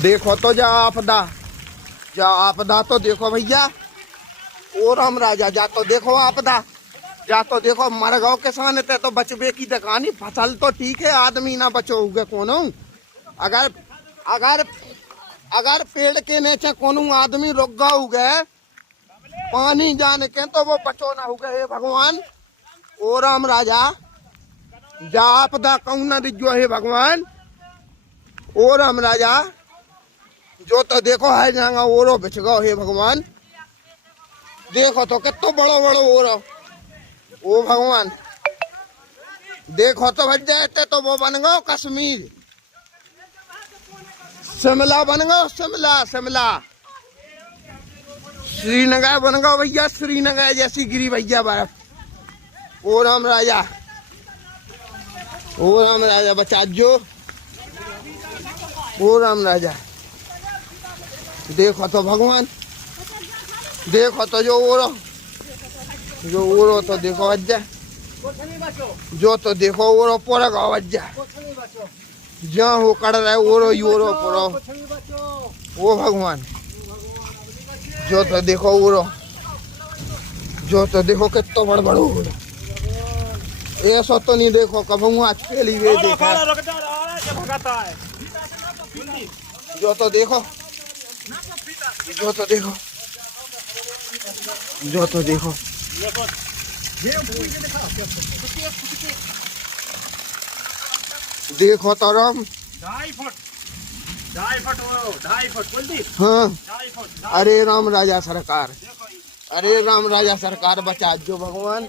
देखो तो जा आपदा तो देखो भैया। ओ राम राजा जा तो देखो आपदा, जा तो देखो मर गओ किसान ते तो बचबे की दकानी। फसल तो ठीक है, आदमी ना बचोगे कोनो। अगर अगर अगर पेड़ के नीचे कोनो आदमी रुक गओ गए पानी जान के तो वो बचो ना हो गए। भगवान ओ राम राजा जा आपदा कहूँ ना दिजो हे भगवान। ओ राम राजा जो तो देखो है जाएगा ओरो बिछ गओ हे भगवान। देखो तो कितो बड़ो बड़ो ओरो। ओ भगवान देखो तो भज जाते तो वो बन गओ कश्मीर, शिमला बन गओ शिमला श्रीनगर बन गओ भैया, श्रीनगर जैसी गिरी भैया बर्फ। ओ राम राजा बचा जो। ओ राम राजा देखो तो भगवान, देखो तो जो ओरो तो देखो वज्जा, जो तो देखो ओरो पूरा गाँव वज्जा जहाँ हो कड़ रहा है ओरो यूरो पूरा। ओ भगवान जो तो देखो ओरो, जो तो देखो कितो बड़ बड़ो ओरो। ऐसा तो नहीं देखो कभी आज पहली वे देखा। जो तो देखो, जो तो देखो, जो तो देखो देखो तो राम 2.5 फुट हाँ। अरे राम राजा सरकार, अरे राम राजा सरकार बचा जो भगवान।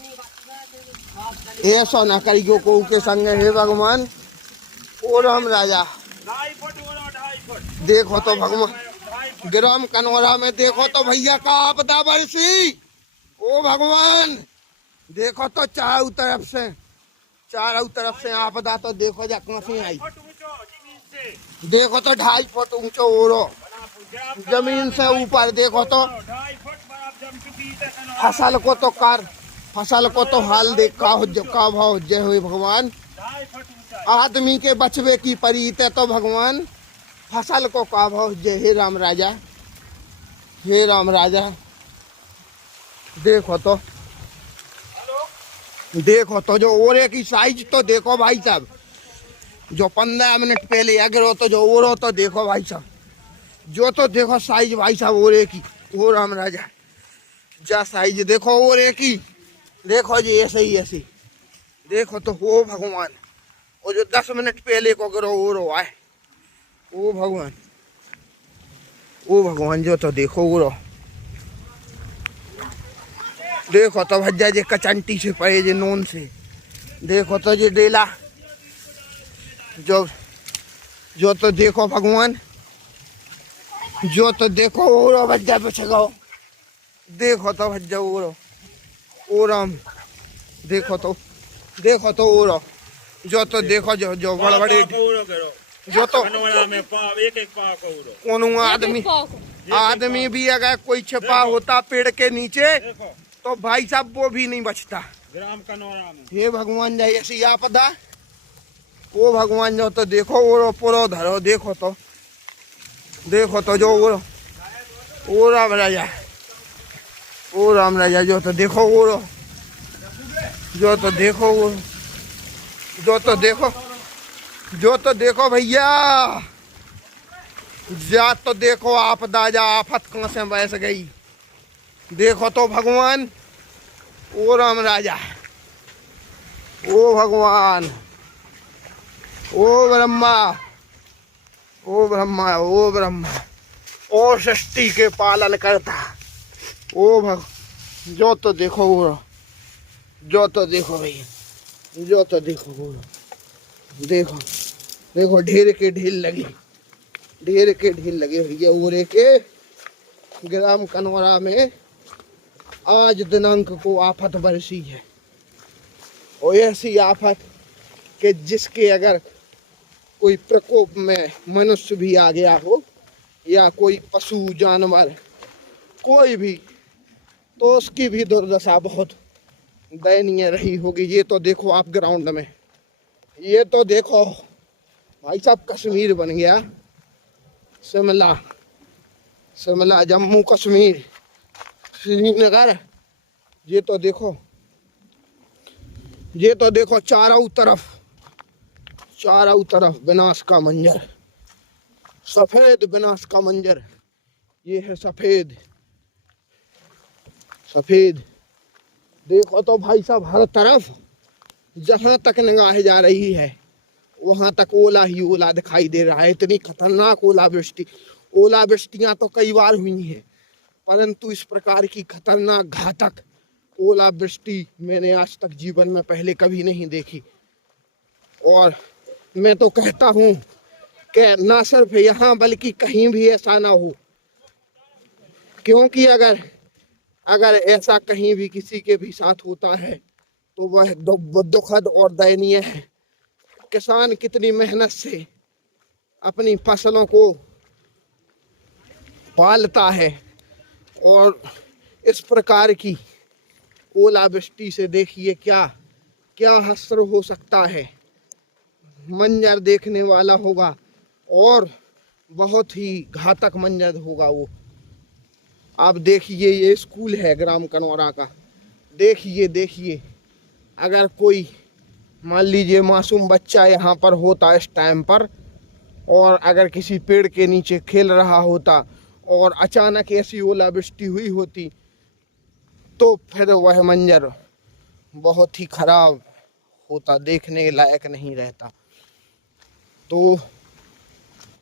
ऐसा ना करियो को के संग हे भगवान। ओ राम राजा 2.5 फुट देखो तो भगवान ग्राम कनौरा में देखो तो भैया का आपदा बरसी। ओ भगवान देखो तो चारों तरफ से आपदा तो देखो जा कहाँ से आई। देखो तो 2.5 फुट ऊंचो ओरो जमीन से ऊपर। देखो तो फसल को तो हाल देख का भाव जय हुए भगवान। आदमी के बचवे की परीत है तो भगवान फसल को का भाव जय। हे राम राजा, हे राम राजा देखो तो जो ओरे की साइज तो देखो भाई साहब। जो 15 मिनट पहले अगरो तो जो ओरो तो देखो भाई साहब। जो तो देखो साइज भाई साहब ओरे की। ओ राम राजा जा साइज देखो ओरे की। देखो जी ऐसे देखो तो हो भगवान। वो जो 10 मिनट पहले को अगरो ओरो आए। ओ भगवान जो तो देखो ओरो। देखो तो भज्जा जे कचंटी से पड़े जे नोन से। देखो तो जे डेला जो तो देखो भगवान। जो तो देखो ओरो भज्जा बिछ गओ। देखो तो भज्जा ओरो। ओ राम देखो तो ओरो। जो तो देखो जो बड़े जो तो कोनो आदमी भी अगर कोई छिपा होता पेड़ के नीचे तो भाई साहब वो भी नहीं बचता। ग्राम कनौरा में हे भगवान जाए ऐसी आपदा। ओ भगवान जो तो देखो ओरो पुरो धरो। देखो तो जो ओरो ओ राम राजा जो तो देखो ओरो। जो तो देखो भैया जा तो देखो आपदा जा आफत कहाँ से बैस गई। देखो तो भगवान। ओ राम राजा, ओ भगवान, ओ ब्रह्मा ओ सृष्टि के पालन करता। जो तो देखो ओरो। जो तो देखो भैया, जो तो देखो ओरो। देखो ढेर के ढील लगी भैया ओरे के। ग्राम कनौरा में आज दिनांक को आफत बरसी है। और ऐसी आफत कि जिसके अगर कोई प्रकोप में मनुष्य भी आ गया हो या कोई पशु जानवर कोई भी तो उसकी भी दुर्दशा बहुत दयनीय रही होगी। ये तो देखो आप ग्राउंड में, ये तो देखो भाई साहब कश्मीर बन गया। शिमला, शिमला, जम्मू कश्मीर, श्रीनगर। ये तो देखो, ये तो देखो चारों तरफ विनाश का मंजर, सफेद विनाश का मंजर। ये है सफेद, सफेद। देखो तो भाई साहब, हर तरफ जहां तक निगाह जा रही है वहां तक ओला ही ओला दिखाई दे रहा है। इतनी खतरनाक ओलावृष्टि, ओलावृष्टियां तो कई बार हुई हैं, परंतु इस प्रकार की खतरनाक घातक ओलावृष्टि मैंने आज तक जीवन में पहले कभी नहीं देखी। और मैं तो कहता हूँ कि ना सिर्फ यहाँ बल्कि कहीं भी ऐसा ना हो, क्योंकि अगर ऐसा कहीं भी किसी के भी साथ होता है तो वह दुखद और दयनीय है। किसान कितनी मेहनत से अपनी फसलों को पालता है और इस प्रकार की ओलावृष्टि से देखिए क्या क्या हश्र हो सकता है। मंजर देखने वाला होगा और बहुत ही घातक मंजर होगा वो। आप देखिए, ये स्कूल है ग्राम कनौरा का। देखिए अगर कोई मान लीजिए मासूम बच्चा यहाँ पर होता इस टाइम पर, और अगर किसी पेड़ के नीचे खेल रहा होता और अचानक ऐसी ओलावृष्टि हुई होती तो फिर वह मंजर बहुत ही खराब होता, देखने लायक नहीं रहता। तो